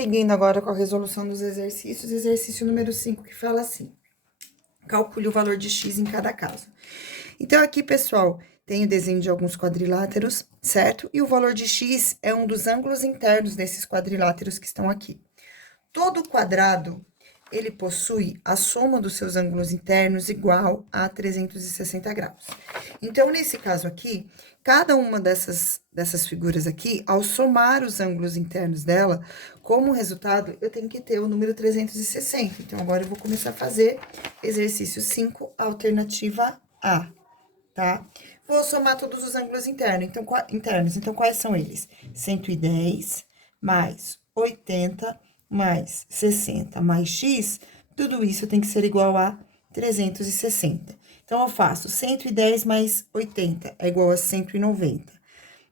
Seguindo agora com a resolução dos exercícios, exercício número 5, que fala assim: calcule o valor de x em cada caso. Então, aqui, pessoal, tem o desenho de alguns quadriláteros, certo? E o valor de x é um dos ângulos internos desses quadriláteros que estão aqui. Todo quadrado, ele possui a soma dos seus ângulos internos igual a 360 graus. Então, nesse caso aqui, cada uma dessas figuras aqui, ao somar os ângulos internos dela, como resultado, eu tenho que ter o número 360. Então, agora eu vou começar a fazer exercício 5, alternativa A, tá? Vou somar todos os ângulos internos. Então, quais são eles? 110 mais 80 mais 60 mais x, tudo isso tem que ser igual a 360. Então, eu faço 110 mais 80 é igual a 190.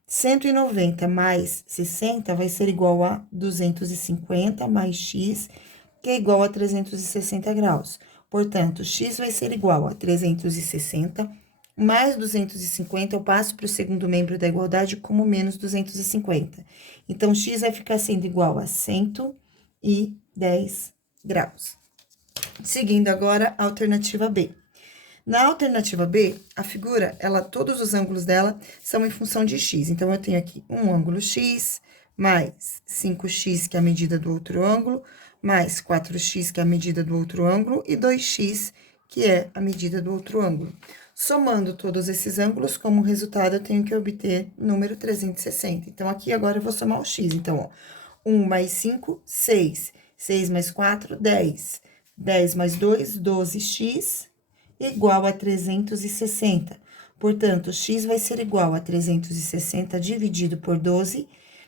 190 mais 60 vai ser igual a 250 mais x, que é igual a 360 graus. Portanto, x vai ser igual a 360 mais 250, eu passo para o segundo membro da igualdade como menos 250. Então, x vai ficar sendo igual a 110 graus. Seguindo agora a alternativa B. Na alternativa B, a figura, todos os ângulos dela são em função de x. Então, eu tenho aqui um ângulo x, mais 5x, que é a medida do outro ângulo, mais 4x, que é a medida do outro ângulo, e 2x, que é a medida do outro ângulo. Somando todos esses ângulos, como resultado, eu tenho que obter o número 360. Então, aqui agora eu vou somar o x. Então, ó, 1 mais 5, 6. 6 mais 4, 10. 10 mais 2, 12x, igual a 360. Portanto, x vai ser igual a 360 dividido por 12.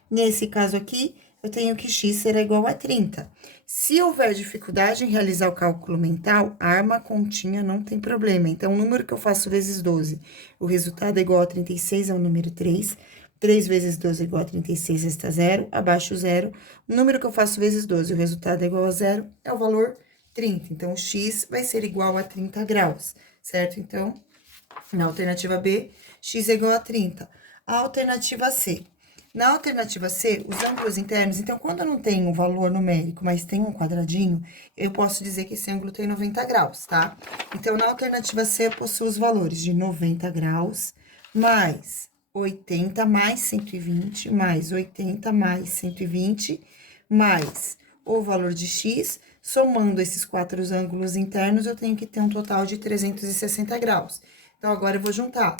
Nesse caso aqui, eu tenho que x será igual a 30. Se houver dificuldade em realizar o cálculo mental, arma a continha, não tem problema. Então, o número que eu faço vezes 12, o resultado é igual a 36, é o número 3. 3 vezes 12 é igual a 36, resta 0, abaixo 0. O número que eu faço vezes 12, o resultado é igual a 0, é o valor 30. Então, x vai ser igual a 30 graus, certo? Então, na alternativa B, x é igual a 30. A alternativa C. Na alternativa C, os ângulos internos, então, quando eu não tenho um valor numérico, mas tem um quadradinho, eu posso dizer que esse ângulo tem 90 graus, tá? Então, na alternativa C, eu possuo os valores de 90 graus, mais 80, mais 120, mais 80, mais 120, mais o valor de x. Somando esses quatro ângulos internos, eu tenho que ter um total de 360 graus. Então, agora eu vou juntar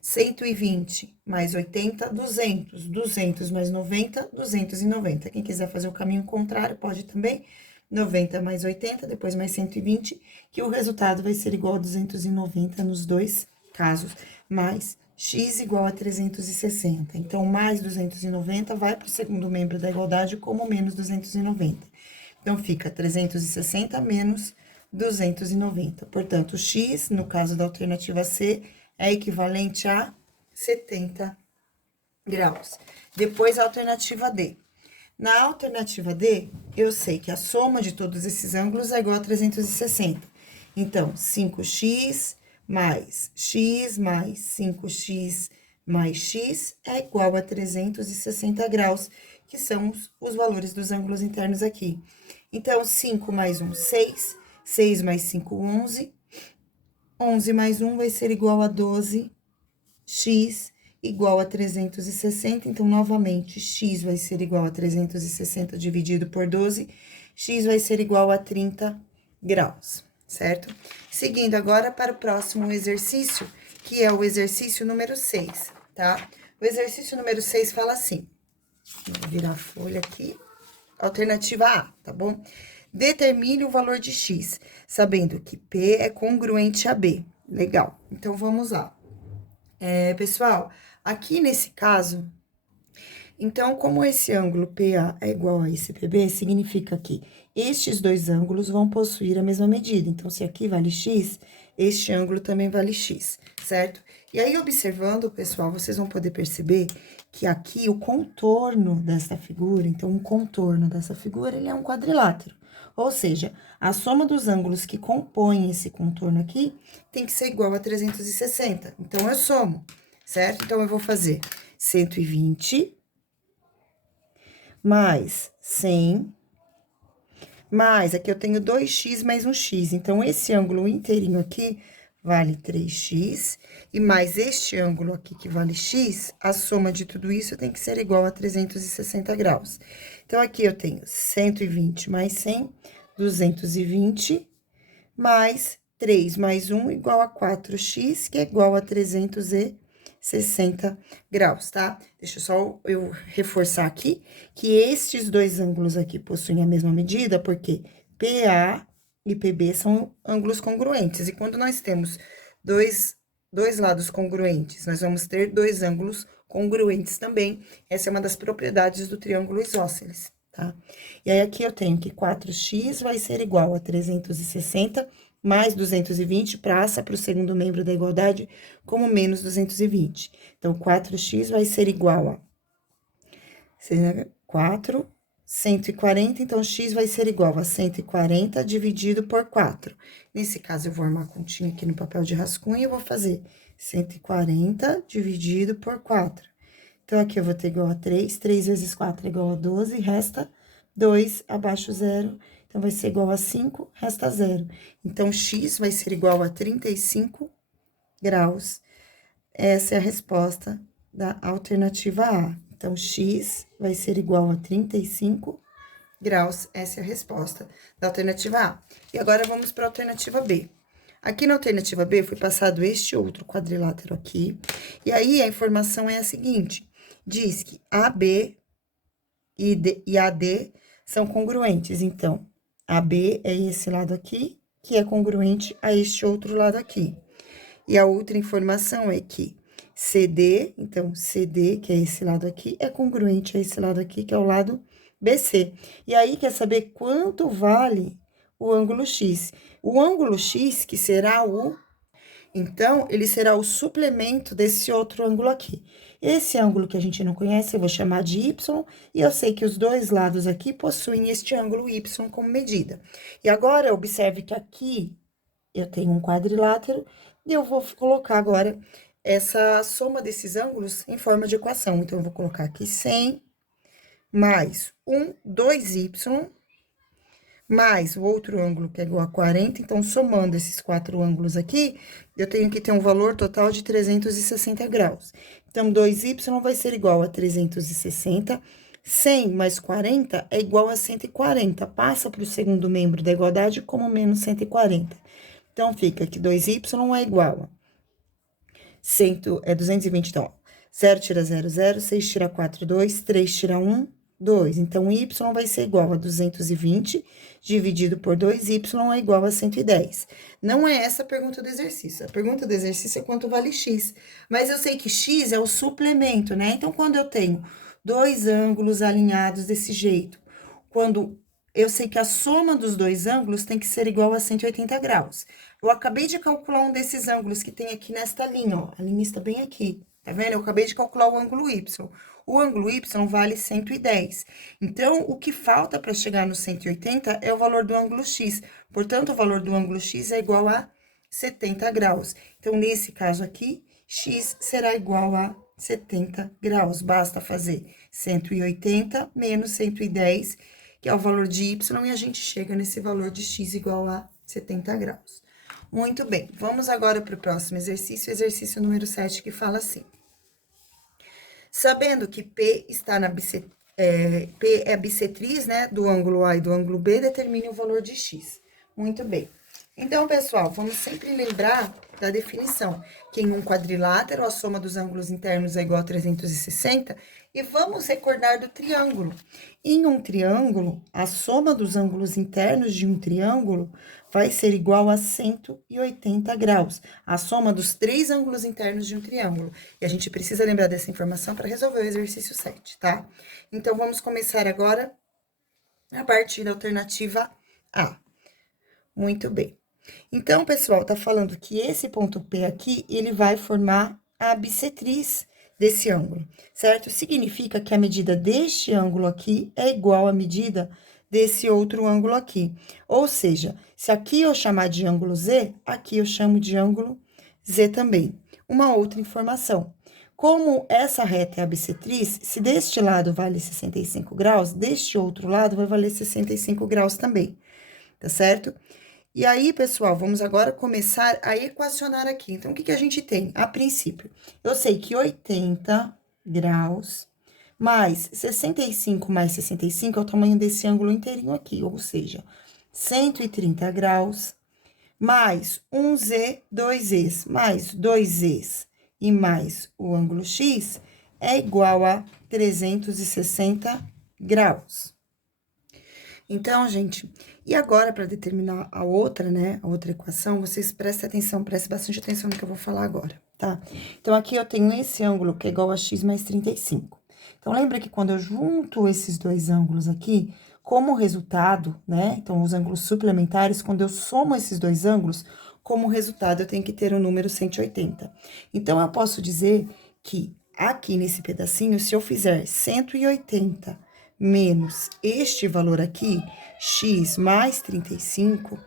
120 mais 80, 200. 200 mais 90, 290. Quem quiser fazer o caminho contrário, pode também. 90 mais 80, depois mais 120, que o resultado vai ser igual a 290 nos dois casos, mais x igual a 360. Então, mais 290 vai para o segundo membro da igualdade como menos 290. Então, fica 360 menos 290. Portanto, x, no caso da alternativa C, é equivalente a 70 graus. Depois, a alternativa D. Na alternativa D, eu sei que a soma de todos esses ângulos é igual a 360. Então, 5x mais x mais 5x mais x é igual a 360 graus, que são os valores dos ângulos internos aqui. Então, 5 mais 1, 6. 6 mais 5, 11. 11 mais 1 vai ser igual a 12. X igual a 360. Então, novamente, x vai ser igual a 360 dividido por 12. X vai ser igual a 30 graus, certo? Seguindo agora para o próximo exercício, que é o exercício número 6, tá? O exercício número 6 fala assim. Vou virar a folha aqui. Alternativa A, tá bom? Determine o valor de x, sabendo que P é congruente a B. Legal. Então, vamos lá. Pessoal, aqui nesse caso, então, como esse ângulo PA é igual a esse PB, significa que estes dois ângulos vão possuir a mesma medida. Então, se aqui vale x, este ângulo também vale x, certo? E aí, observando, pessoal, vocês vão poder perceber que aqui o contorno dessa figura, então, o contorno dessa figura, ele é um quadrilátero. Ou seja, a soma dos ângulos que compõem esse contorno aqui tem que ser igual a 360. Então, eu somo, certo? Então, eu vou fazer 120 mais 100, mais, aqui eu tenho 2x mais 1x, então, esse ângulo inteirinho aqui vale 3x, e mais este ângulo aqui que vale x, a soma de tudo isso tem que ser igual a 360 graus. Então, aqui eu tenho 120 mais 100, 220, mais 3 mais 1 igual a 4x, que é igual a 360 graus, tá? Deixa só eu reforçar aqui que estes dois ângulos aqui possuem a mesma medida, porque PA e PB são ângulos congruentes. E quando nós temos dois lados congruentes, nós vamos ter dois ângulos congruentes também. Essa é uma das propriedades do triângulo isósceles, tá? E aí, aqui eu tenho que 4x vai ser igual a 360 mais 220, passa para o segundo membro da igualdade como menos 220. Então, 4x vai ser igual a 4, 140, então, x vai ser igual a 140 dividido por 4. Nesse caso, eu vou armar a continha aqui no papel de rascunho e vou fazer 140 dividido por 4. Então, aqui eu vou ter igual a 3, 3 vezes 4 é igual a 12, resta 2, abaixo 0, então, vai ser igual a 5, resta 0. Então, x vai ser igual a 35 graus. Essa é a resposta da alternativa A. Então, x vai ser igual a 35 graus. Essa é a resposta da alternativa A. E agora, vamos para a alternativa B. Aqui na alternativa B, foi passado este outro quadrilátero aqui. E aí, a informação é a seguinte. Diz que AB e AD são congruentes. Então, AB é esse lado aqui, que é congruente a este outro lado aqui. E a outra informação é que CD, então, CD, que é esse lado aqui, é congruente a esse lado aqui, que é o lado BC. E aí, quer saber quanto vale o ângulo X? O ângulo X, que será o... Então, ele será o suplemento desse outro ângulo aqui. Esse ângulo que a gente não conhece, eu vou chamar de Y, e eu sei que os dois lados aqui possuem este ângulo Y como medida. E agora, observe que aqui eu tenho um quadrilátero, e eu vou colocar agora essa soma desses ângulos em forma de equação. Então, eu vou colocar aqui 100 mais 2y, mais o outro ângulo, que é igual a 40. Então, somando esses 4 ângulos aqui, eu tenho que ter um valor total de 360 graus. Então, 2y vai ser igual a 360. 100 mais 40 é igual a 140. Passa para o segundo membro da igualdade como menos 140. Então, fica que 2y é igual a 220, então, ó. 0 tira 0, 0, 6 tira 4, 2, 3 tira 1, 2. Então, y vai ser igual a 220, dividido por 2y é igual a 110. Não é essa a pergunta do exercício. A pergunta do exercício é quanto vale x. Mas eu sei que x é o suplemento, né? Então, quando eu tenho dois ângulos alinhados desse jeito, quando eu sei que a soma dos dois ângulos tem que ser igual a 180 graus. Eu acabei de calcular um desses ângulos que tem aqui nesta linha, ó. A linha está bem aqui, tá vendo? Eu acabei de calcular o ângulo Y. O ângulo Y vale 110. Então, o que falta para chegar no 180 é o valor do ângulo X. Portanto, o valor do ângulo X é igual a 70 graus. Então, nesse caso aqui, X será igual a 70 graus. Basta fazer 180 menos 110, que é o valor de Y, e a gente chega nesse valor de X igual a 70 graus. Muito bem, vamos agora para o próximo exercício número 7, que fala assim. Sabendo que P está P é a bissetriz, né, do ângulo A e do ângulo B, determine o valor de X. Muito bem. Então, pessoal, vamos sempre lembrar da definição, que em um quadrilátero a soma dos ângulos internos é igual a 360, e vamos recordar do triângulo. Em um triângulo, a soma dos ângulos internos de um triângulo vai ser igual a 180 graus. A soma dos 3 ângulos internos de um triângulo. E a gente precisa lembrar dessa informação para resolver o exercício 7, tá? Então, vamos começar agora a partir da alternativa A. Muito bem. Então, pessoal, tá falando que esse ponto P aqui, ele vai formar a bissetriz desse ângulo, certo? Significa que a medida deste ângulo aqui é igual à medida desse outro ângulo aqui. Ou seja, se aqui eu chamar de ângulo Z, aqui eu chamo de ângulo Z também. Uma outra informação. Como essa reta é a bissetriz, se deste lado vale 65 graus, deste outro lado vai valer 65 graus também, tá certo? E aí, pessoal, vamos agora começar a equacionar aqui. Então, o que que a gente tem? A princípio, eu sei que 80 graus mais 65 mais 65 é o tamanho desse ângulo inteirinho aqui, ou seja, 130 graus, mais 1z, 2z's, mais 2z's e mais o ângulo x é igual a 360 graus. Então, gente, e agora, para determinar a outra, né, a outra equação, vocês prestem atenção, prestem bastante atenção no que eu vou falar agora, tá? Então, aqui eu tenho esse ângulo que é igual a x mais 35. Então, lembra que quando eu junto esses dois ângulos aqui, como resultado, né, então, os ângulos suplementares, quando eu somo esses dois ângulos, como resultado, eu tenho que ter o número 180. Então, eu posso dizer que aqui nesse pedacinho, se eu fizer 180 menos este valor aqui, x mais 35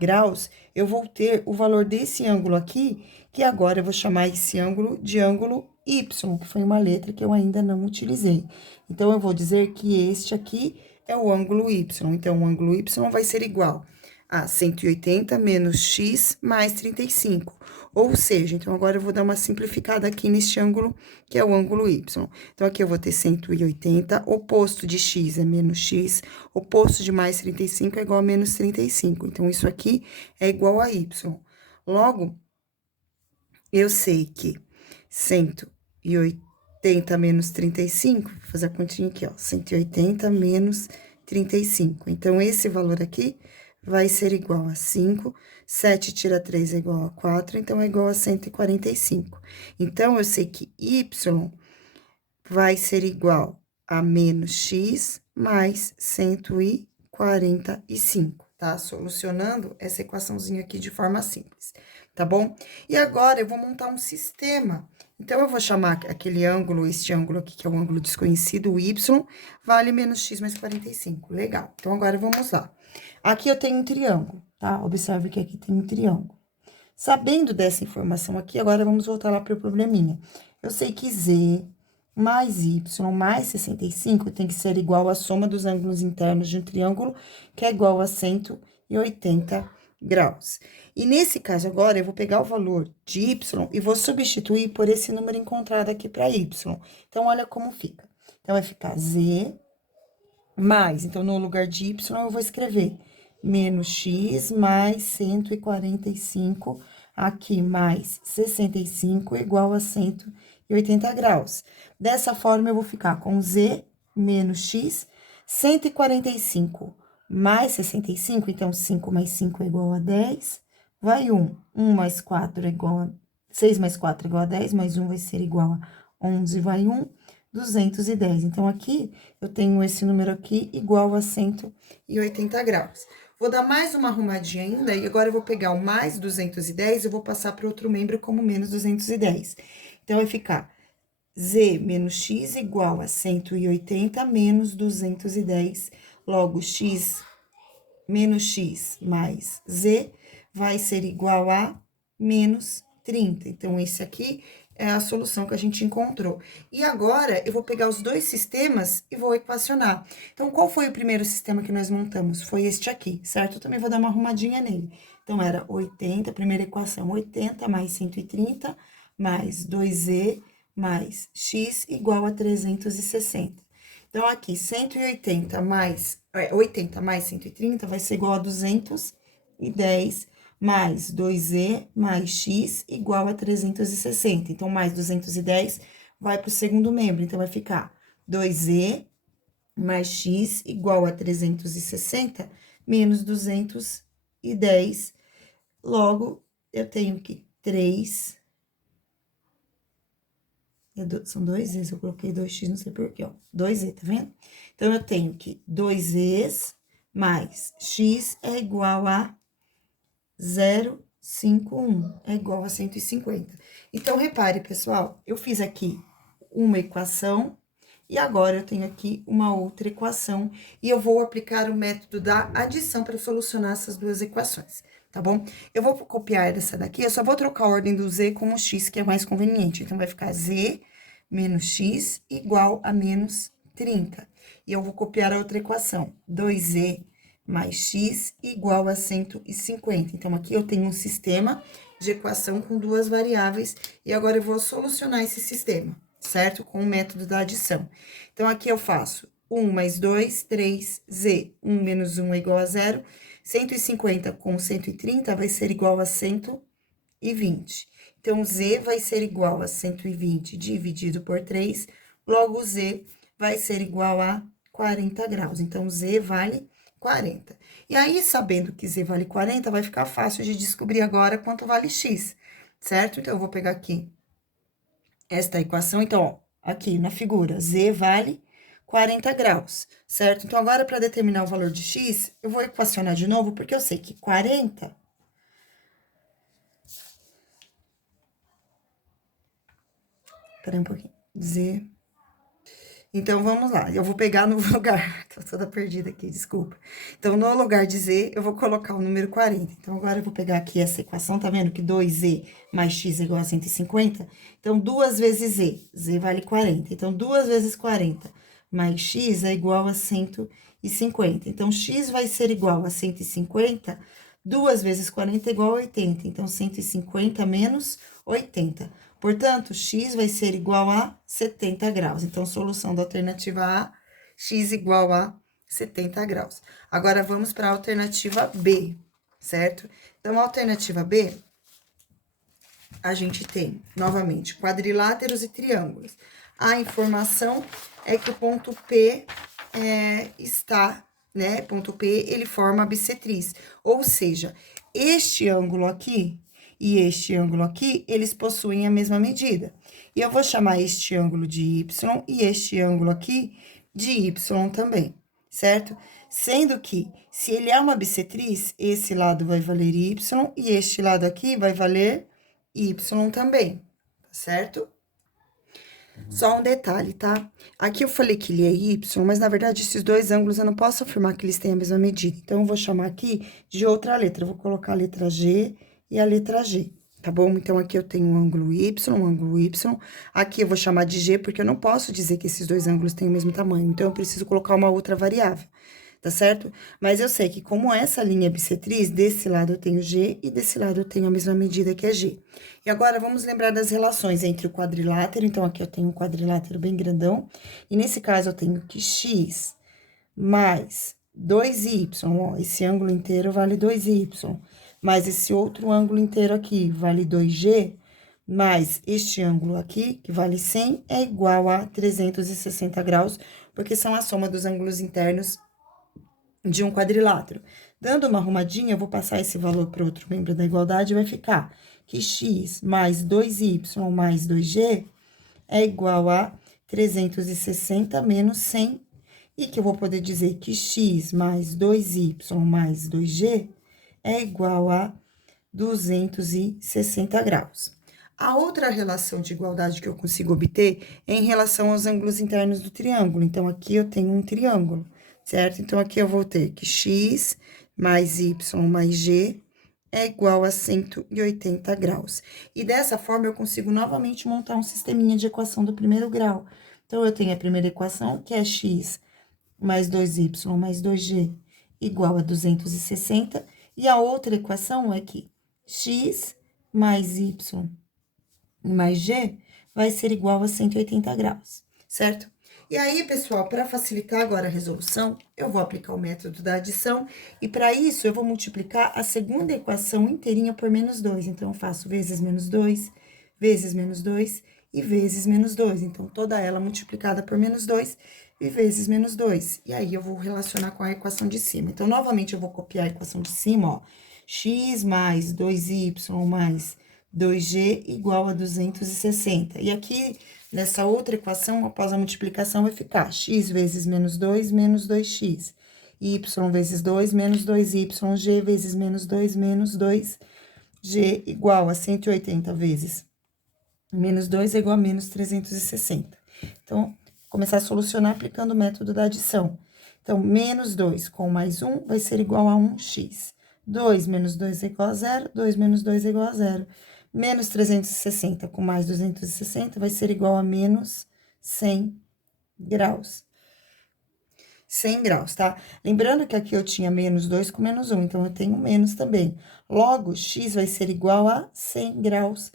graus, eu vou ter o valor desse ângulo aqui, que agora eu vou chamar esse ângulo de ângulo y, que foi uma letra que eu ainda não utilizei. Então, eu vou dizer que este aqui é o ângulo y. Então, o ângulo y vai ser igual a 180 menos x mais 35. Ou seja, então, agora eu vou dar uma simplificada aqui neste ângulo, que é o ângulo y. Então, aqui eu vou ter 180, oposto de x é menos x, oposto de mais 35 é igual a menos 35. Então, isso aqui é igual a y. Logo, eu sei que 180 menos 35, vou fazer a continha aqui, ó, 180 menos 35. Então, esse valor aqui vai ser igual a 5, 7 tira 3 é igual a 4, então é igual a 145. Então, eu sei que y vai ser igual a menos x mais 145, tá? Solucionando essa equaçãozinha aqui de forma simples, tá bom? E agora, eu vou montar um sistema. Então, eu vou chamar aquele ângulo, este ângulo aqui, que é o ângulo desconhecido, o y, vale menos x mais 45. Legal. Então, agora, vamos lá. Aqui eu tenho um triângulo, tá? Observe que aqui tem um triângulo. Sabendo dessa informação aqui, agora vamos voltar lá para o probleminha. Eu sei que z mais y mais 65 tem que ser igual à soma dos ângulos internos de um triângulo, que é igual a 180 graus. E nesse caso agora, eu vou pegar o valor de y e vou substituir por esse número encontrado aqui para y. Então, olha como fica. Então, vai ficar z mais, então, no lugar de y, eu vou escrever menos x mais 145, aqui mais 65, igual a 180 graus. Dessa forma, eu vou ficar com z menos x, 145 mais 65, então, 5 mais 5 é igual a 10, vai 1. 1 mais 4 é igual a... 6 mais 4 é igual a 10, mais 1 vai ser igual a 11, vai 1. 210. Então, aqui, eu tenho esse número aqui igual a 180 graus. Vou dar mais uma arrumadinha ainda, e agora eu vou pegar o mais 210 e vou passar para outro membro como menos 210. Então, vai ficar z menos x igual a 180 menos 210. Logo, x menos x mais z vai ser igual a menos 30. Então, esse aqui é a solução que a gente encontrou. E agora, eu vou pegar os dois sistemas e vou equacionar. Então, qual foi o primeiro sistema que nós montamos? Foi este aqui, certo? Eu também vou dar uma arrumadinha nele. Então, era 80, primeira equação, 80 mais 130, mais 2z, mais x, igual a 360. Então, aqui, 180 mais... 80 mais 130 vai ser igual a 210, mais 2z mais x igual a 360. Então, mais 210 vai para o segundo membro. Então, vai ficar 2z mais x igual a 360 menos 210. Logo, eu tenho que 3... São 2z, eu coloquei 2x, não sei porquê, ó. 2z, tá vendo? Então, eu tenho que 2z mais x é igual a 0,51, é igual a 150. Então, repare, pessoal, eu fiz aqui uma equação, e agora eu tenho aqui uma outra equação, e eu vou aplicar o método da adição para solucionar essas duas equações, tá bom? Eu vou copiar essa daqui, eu só vou trocar a ordem do z com o x, que é mais conveniente. Então, vai ficar z menos x igual a menos 30. E eu vou copiar a outra equação, 2z mais x igual a 150. Então, aqui eu tenho um sistema de equação com duas variáveis, e agora eu vou solucionar esse sistema, certo? Com o método da adição. Então, aqui eu faço 1 mais 2, 3z. 1 menos 1 é igual a 0. 150 com 130 vai ser igual a 120. Então, z vai ser igual a 120 dividido por 3, logo z vai ser igual a 40 graus. Então, z vale 40. E aí, sabendo que z vale 40, vai ficar fácil de descobrir agora quanto vale x, certo? Então, eu vou pegar aqui esta equação. Então, ó, aqui na figura, z vale 40 graus, certo? Então, agora, para determinar o valor de x, eu vou equacionar de novo, porque eu sei que 40... Peraí um pouquinho. Z... Então, vamos lá. Eu vou pegar no lugar... Tô toda perdida aqui, desculpa. Então, no lugar de z, eu vou colocar o número 40. Então, agora eu vou pegar aqui essa equação, tá vendo? Que 2z mais x é igual a 150. Então, 2 vezes z. Z vale 40. Então, 2 vezes 40 mais x é igual a 150. Então, x vai ser igual a 150. 2 vezes 40 é igual a 80. Então, 150 menos 80. Portanto, x vai ser igual a 70 graus. Então, solução da alternativa A, x igual a 70 graus. Agora, vamos para a alternativa B, certo? Então, a alternativa B, a gente tem, novamente, quadriláteros e triângulos. A informação é que o ponto P está, né? Ponto P, ele forma a bissetriz. Ou seja, este ângulo aqui e este ângulo aqui, eles possuem a mesma medida. E eu vou chamar este ângulo de y e este ângulo aqui de y também, certo? Sendo que, se ele é uma bissetriz, esse lado vai valer y e este lado aqui vai valer y também, tá certo? Só um detalhe, tá? Aqui eu falei que ele é y, mas na verdade esses dois ângulos eu não posso afirmar que eles têm a mesma medida. Então, eu vou chamar aqui de outra letra. Eu vou colocar a letra G e a letra G, tá bom? Então, aqui eu tenho um ângulo y, um ângulo y. Aqui eu vou chamar de G, porque eu não posso dizer que esses dois ângulos têm o mesmo tamanho. Então, eu preciso colocar uma outra variável, tá certo? Mas eu sei que como essa linha é bissetriz, desse lado eu tenho G e desse lado eu tenho a mesma medida que é G. E agora, vamos lembrar das relações entre o quadrilátero. Então, aqui eu tenho um quadrilátero bem grandão. E nesse caso, eu tenho que x mais 2y, ó, esse ângulo inteiro vale 2y, mais esse outro ângulo inteiro aqui vale 2g, mais este ângulo aqui, que vale 100, é igual a 360 graus, porque são a soma dos ângulos internos de um quadrilátero. Dando uma arrumadinha, eu vou passar esse valor para outro membro da igualdade e vai ficar que x mais 2y mais 2g é igual a 360 menos 100, e que eu vou poder dizer que x mais 2y mais 2g é igual a 260 graus. A outra relação de igualdade que eu consigo obter é em relação aos ângulos internos do triângulo. Então, aqui eu tenho um triângulo, certo? Então, aqui eu vou ter que x mais y mais g é igual a 180 graus. E dessa forma, eu consigo novamente montar um sisteminha de equação do primeiro grau. Então, eu tenho a primeira equação, que é x mais 2y mais 2g igual a 260. E a outra equação é que x mais y mais g vai ser igual a 180 graus, certo? E aí, pessoal, para facilitar agora a resolução, eu vou aplicar o método da adição, e para isso, eu vou multiplicar a segunda equação inteirinha por menos 2. Então, eu faço vezes menos 2 e vezes menos 2. Então, toda ela multiplicada por menos 2 e vezes menos 2. E aí, eu vou relacionar com a equação de cima. Então, novamente, eu vou copiar a equação de cima, ó. X mais 2y mais 2g igual a 260. E aqui, nessa outra equação, após a multiplicação, vai ficar x vezes menos 2, menos 2x. Y vezes 2, menos 2y. G vezes menos 2, menos 2g igual a 180 vezes menos 2 é igual a menos 360. Então, vou começar a solucionar aplicando o método da adição. Então, menos 2 com mais 1 vai ser igual a 1x. 2 menos 2 é igual a 0, 2 menos 2 é igual a 0. Menos 360 com mais 260 vai ser igual a menos 100 graus. 100 graus, tá? Lembrando que aqui eu tinha menos 2 com menos 1, então eu tenho menos também. Logo, x vai ser igual a 100 graus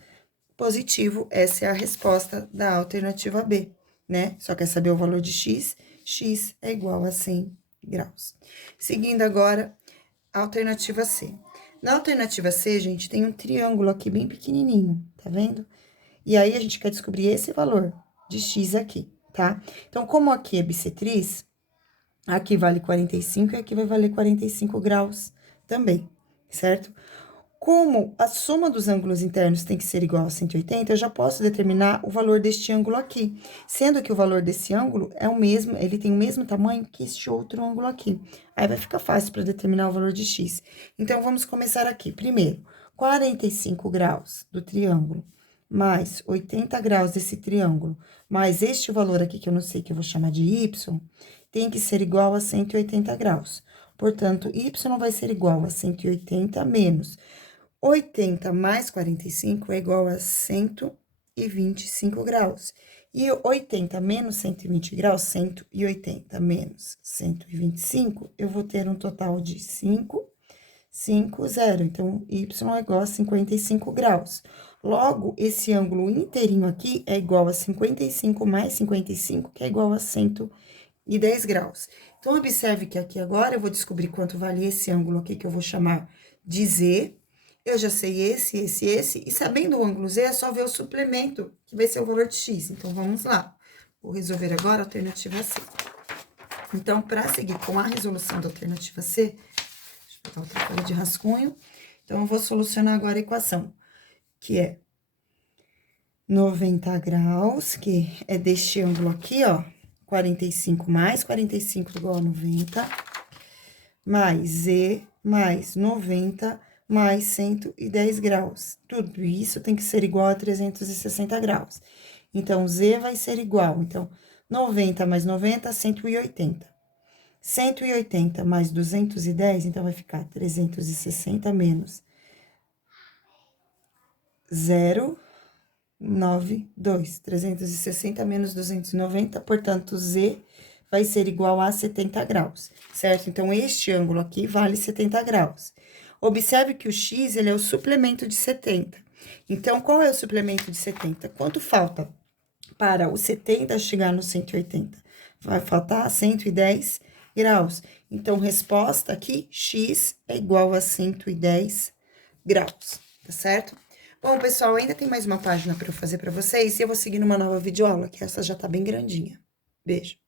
positivo. Essa é a resposta da alternativa B, né? Só quer saber o valor de x? X é igual a 100 graus. Seguindo agora, a alternativa C. Na alternativa C, gente, tem um triângulo aqui bem pequenininho, tá vendo? E aí, a gente quer descobrir esse valor de x aqui, tá? Então, como aqui é bissetriz, aqui vale 45 e aqui vai valer 45 graus também, certo? Como a soma dos ângulos internos tem que ser igual a 180, eu já posso determinar o valor deste ângulo aqui, sendo que o valor desse ângulo é o mesmo, ele tem o mesmo tamanho que este outro ângulo aqui. Aí vai ficar fácil para determinar o valor de x. Então, vamos começar aqui. Primeiro, 45 graus do triângulo, mais 80 graus desse triângulo, mais este valor aqui, que eu não sei, que eu vou chamar de y, tem que ser igual a 180 graus. Portanto, y vai ser igual a 180 menos 80 mais 45 é igual a 125 graus. E 80 menos 120 graus, 180 menos 125, eu vou ter um total de 5, 5, 0. Então, y é igual a 55 graus. Logo, esse ângulo inteirinho aqui é igual a 55 mais 55, que é igual a 110 graus. Então, observe que aqui agora eu vou descobrir quanto vale esse ângulo aqui, que eu vou chamar de Z. Eu já sei esse, e sabendo o ângulo Z, é só ver o suplemento, que vai ser o valor de x. Então, vamos lá. Vou resolver agora a alternativa C. Então, para seguir com a resolução da alternativa C, deixa eu pegar outra folha de rascunho. Então, eu vou solucionar agora a equação, que é 90 graus, que é deste ângulo aqui, ó, 45 mais 45 igual a 90, mais Z mais 90 mais 110 graus. Tudo isso tem que ser igual a 360 graus. Então, Z vai ser igual, então, 90 mais 90, 180. 180 mais 210, então, vai ficar 360 menos 0,92. 360 menos 290, portanto, Z vai ser igual a 70 graus, certo? Então, este ângulo aqui vale 70 graus. Observe que o x, ele é o suplemento de 70. Então, qual é o suplemento de 70? Quanto falta para o 70 chegar no 180? Vai faltar 110 graus. Então, resposta aqui, x é igual a 110 graus, tá certo? Bom, pessoal, ainda tem mais uma página para eu fazer para vocês e eu vou seguir numa nova videoaula, que essa já tá bem grandinha. Beijo!